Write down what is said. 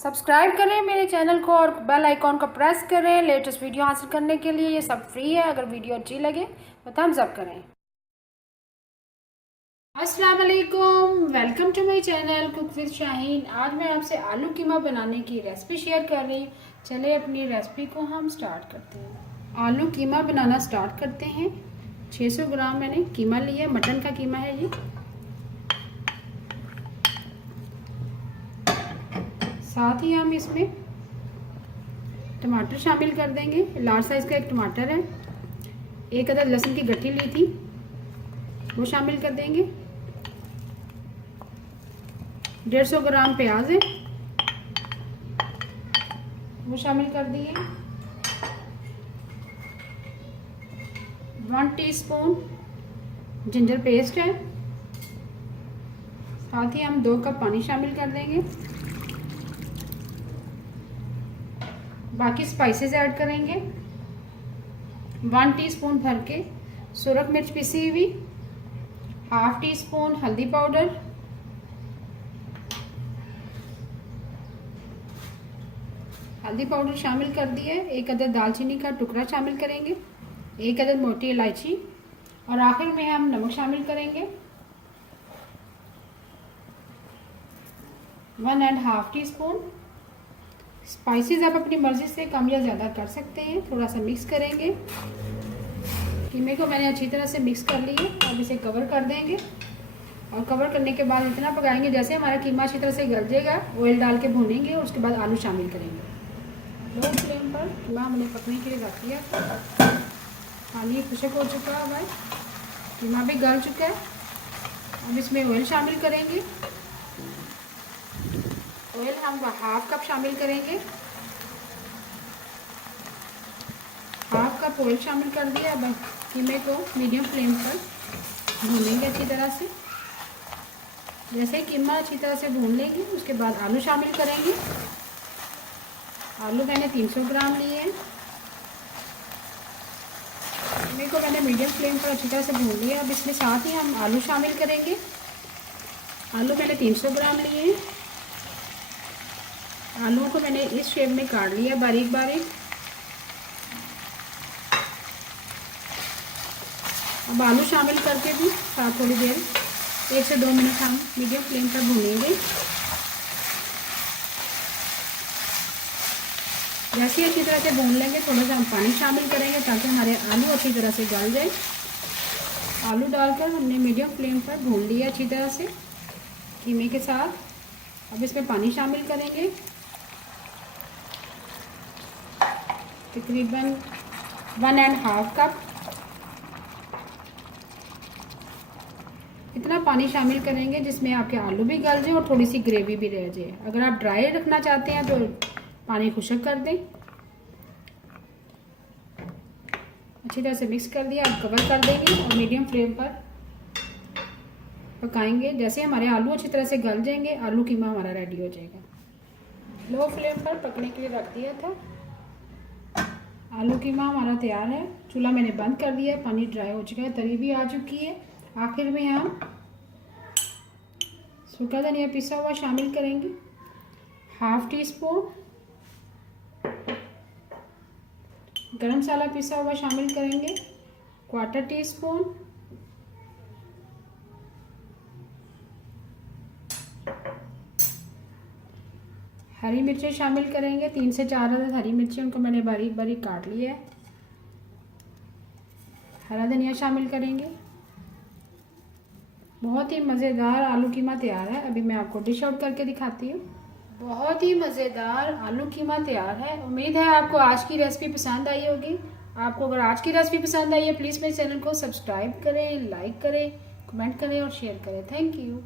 Subscribe करें मेरे channel को और बेल आइकॉन को प्रेस करें लेटेस्ट वीडियो हासिल करने के लिए। ये सब फ्री है। अगर वीडियो अच्छी लगे तो थम्स अप करें। अस्सलाम वालेकुम, welcome to my channel cook with Shaheen. आज मैं आपसे आलू कीमा बनाने की रेसिपी शेयर कर रही हूँ। चलिए अपनी रेसिपी को हम स्टार्ट करते हैं। आलू कीमा बनाना स्टार्ट करते हैं। 600 ग्राम मैंने कीमा लिया, मटन का कीमा है ये। साथ ही हम इसमें टमाटर शामिल कर देंगे। लार्ज साइज का एक टमाटर है। एक अदद लहसुन की गट्ठी ली थी, वो शामिल कर देंगे। 150 ग्राम प्याज है, वो शामिल कर दिए। 1 टीस्पून जिंजर पेस्ट है। साथ ही हम 2 कप पानी शामिल कर देंगे। बाकी स्पाइसेस ऐड करेंगे। 1 टीस्पून भर के सुरख मिर्च पिसी हुई, 1/2 टीस्पून हल्दी पाउडर, हल्दी पाउडर शामिल कर दिए। एक अदद दालचीनी का टुकड़ा शामिल करेंगे, एक अदद मोटी इलायची और आखिर में हम नमक शामिल करेंगे। 1.5 टीस्पून। स्पाइसेस आप अपनी मर्जी से कम या ज़्यादा कर सकते हैं। थोड़ा सा मिक्स करेंगे। कीमे को मैंने अच्छी तरह से मिक्स कर लिया। अब इसे कवर कर देंगे और कवर करने के बाद इतना पकाएंगे जैसे हमारा कीमा अच्छी तरह से गल जाएगा। ऑयल डाल के भूनेंगे और उसके बाद आलू शामिल करेंगे। लो फ्लेम पर कीमा हमने पकने के लिए रख दिया। पानी खुशक हो चुका है, कीमा भी गल चुका है। अब इसमें ऑयल शामिल करेंगे। ऑयल हम 1/2 कप शामिल करेंगे। 1/2 कप ऑयल शामिल कर दिया। अब कीमे को मीडियम फ्लेम पर भूनेंगे अच्छी तरह से। जैसे ही कीमा अच्छी तरह से भून लेंगे उसके बाद आलू शामिल करेंगे। आलू मैंने 300 ग्राम लिए हैं। कीमे को मैंने मीडियम फ्लेम पर अच्छी तरह से भून लिया। अब इसमें साथ ही हम आलू शामिल करेंगे। आलू मैंने 300 ग्राम लिए हैं। आलूओं को मैंने इस शेप में काट लिया, बारीक बारीक। अब आलू शामिल करके भी साथ थोड़ी देर 1 से 2 मिनट हम मीडियम फ्लेम पर भूनेंगे। जैसे ही अच्छी तरह से भून लेंगे थोड़ा सा हम पानी शामिल करेंगे ताकि हमारे आलू अच्छी तरह से गल जाए। आलू डालकर हमने मीडियम फ्लेम पर भून लिया अच्छी तरह से कीमे के साथ। अब इसमें पानी शामिल करेंगे, तकरीबन 1.5 कप। इतना पानी शामिल करेंगे जिसमें आपके आलू भी गल जाए और थोड़ी सी ग्रेवी भी रह जाए। अगर आप ड्राई रखना चाहते हैं तो पानी खुशक कर दें। अच्छी तरह से मिक्स कर दिया। अब कवर कर देंगे और मीडियम फ्लेम पर पकाएंगे। जैसे हमारे आलू अच्छी तरह से गल जाएंगे आलू कीमा हमारा रेडी हो जाएगा। लो फ्लेम पर पकने के लिए रख दिया था। आलू कीमा हमारा तैयार है। चूल्हा मैंने बंद कर दिया है। पानी ड्राई हो चुका है, तरी भी आ चुकी है। आखिर में हम सूखा धनिया पिसा हुआ शामिल करेंगे, 1/2 टीस्पून। गरम मसाला पिसा हुआ शामिल करेंगे, 1/4 टीस्पून। हरी मिर्चें शामिल करेंगे, 3 से 4 अदद हरी मिर्चें, उनको मैंने बारीक बारीक काट लिया है। हरा धनिया शामिल करेंगे। बहुत ही मज़ेदार आलू कीमा तैयार है। अभी मैं आपको डिश आउट करके दिखाती हूँ। बहुत ही मज़ेदार आलू कीमा तैयार है। उम्मीद है आपको आज की रेसिपी पसंद आई होगी। आपको अगर आज की रेसिपी पसंद आई है प्लीज़ मेरे चैनल को सब्सक्राइब करें, लाइक करें, कमेंट करें और शेयर करें। Thank you.